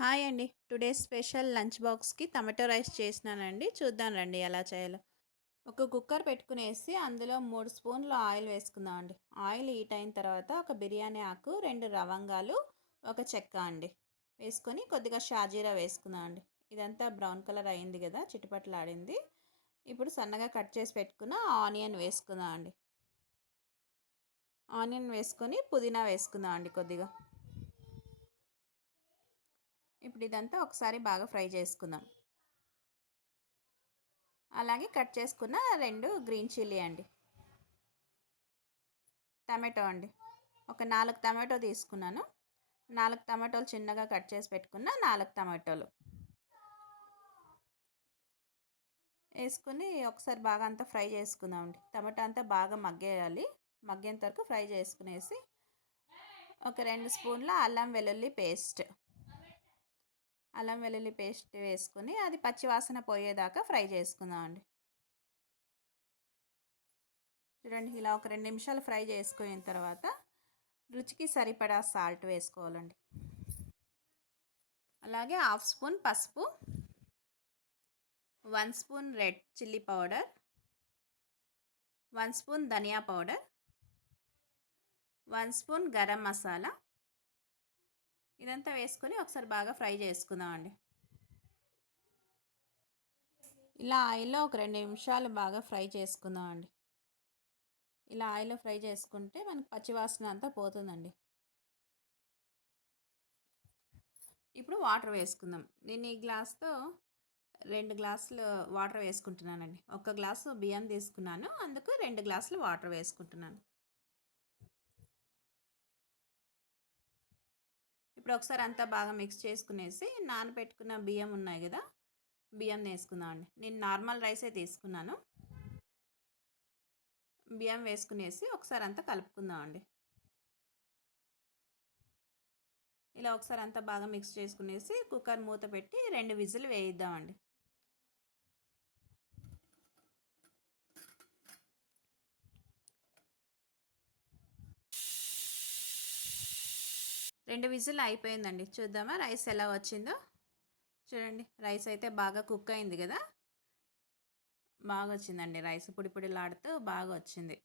Hi అండి. Today special lunch బాక్స్‌కి tomato rice చేసినానండి. చూద్దాం రండి ఎలా చేయాలో. ఒక కుక్కర్ పెట్టుకునేసి అందులో 3 స్పూన్లు ఆయిల్ వేసుకుందామండి. ఆయిల్ హీట్ అయిన తర్వాత ఒక బిర్యానీ ఆకు, 2 లవంగాలు, ఒక చెక్క అండి వేసుకొని కొద్దిగా షాజీరా వేసుకుందామండి. ఇదంతా బ్రౌన్ కలర్ అయింది కదా, చిటపటలాడింది. ఇప్పుడు సన్నగా కట్ చేసి పెట్టుకున్న ఆనియన్ వేసుకుందామండి. ఆనియన్ వేసుకొని పుదీనా వేసుకుందామండి కొద్దిగా. ఇప్పుడు ఇదంతా ఒకసారి బాగా ఫ్రై చేసుకుందాం. అలాగే కట్ చేసుకున్న 2 గ్రీన్ చిల్లీ అండి. టమాటో అండి. ఒక 4 టమాటో తీసుకున్నాను. 4 టమాటోలు చిన్నగా కట్ చేసి పెట్టుకున్న 4 టమాటోలు వేసుకుని ఒకసారి బాగా అంతా ఫ్రై చేసుకుందామండి. టమాటో అంతా బాగా మగ్గేయాలి. మగ్గేంత వరకు ఫ్రై చేసుకునేసి ఒక 2 స్పూన్ల అల్లం వెల్లుల్లి పేస్ట్ వేసుకుని అది పచ్చివాసన పోయేదాకా ఫ్రై చేసుకుందామండి. చూడండి, ఇలా ఒక 2 నిమిషాలు ఫ్రై చేసుకున్న తర్వాత రుచికి సరిపడా సాల్ట్ వేసుకోవాలండి. అలాగే హాఫ్ స్పూన్ పసుపు, 1 spoon red chilli powder, 1 spoon ధనియా పౌడర్, 1 స్పూన్ గరం మసాలా, ఇదంతా వేసుకొని ఒకసారి బాగా ఫ్రై చేసుకుందామండి. ఇలా ఆయిల్లో ఒక 2 నిమిషాలు బాగా ఫ్రై చేసుకుందామండి. ఇలా ఆయిల్లో ఫ్రై చేసుకుంటే మనకి పచ్చివాసన అంతా పోతుందండి. ఇప్పుడు వాటర్ వేసుకుందాం. నేను ఈ గ్లాస్తో 2 గ్లాసులు వాటర్ వేసుకుంటున్నానండి. 1 గ్లాసు బియ్యం తీసుకున్నాను, అందుకు 2 గ్లాసులు వాటర్ వేసుకుంటున్నాను. ఇప్పుడు ఒకసారి అంతా బాగా మిక్స్ చేసుకునేసి నానబెట్టుకున్న బియ్యం ఉన్నాయి కదా, బియ్యం వేసుకుందామండి. నేను నార్మల్ రైసే తీసుకున్నాను. బియ్యం వేసుకునేసి ఒకసారి అంతా కలుపుకుందామండి. ఇలా ఒకసారి అంతా బాగా మిక్స్ చేసుకునేసి కుక్కర్ మూత పెట్టి 2 విజిల్ వేయిద్దామండి. 2 విజిల్ అయిపోయిందండి. చూద్దామా రైస్ ఎలా వచ్చిందో. చూడండి, రైస్ అయితే బాగా కుక్ అయింది కదా, బాగా వచ్చిందండి. రైస్ పొడి పొడిలాడుతూ బాగా వచ్చింది.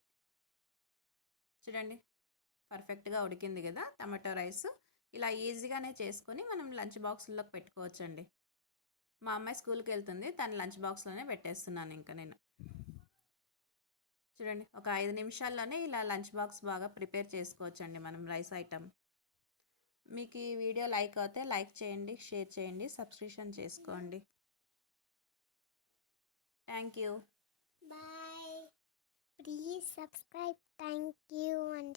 చూడండి, పర్ఫెక్ట్గా ఉడికింది కదా టమాటో రైస్. ఇలా ఈజీగానే చేసుకొని మనం లంచ్ బాక్స్లోకి పెట్టుకోవచ్చండి. మా అమ్మాయి స్కూల్కి వెళ్తుంది, తన లంచ్ బాక్స్లోనే పెట్టేస్తున్నాను ఇంకా నేను. చూడండి, ఒక 5 నిమిషాల్లోనే ఇలా లంచ్ బాక్స్ బాగా ప్రిపేర్ చేసుకోవచ్చండి మనం రైస్ ఐటమ్. మీకు ఈ వీడియో లైక్ అవుతే లైక్ చేయండి, షేర్ చేయండి, సబ్స్క్రిప్షన్ చేసుకోండి. Thank you. Bye. Please subscribe. Thank you. And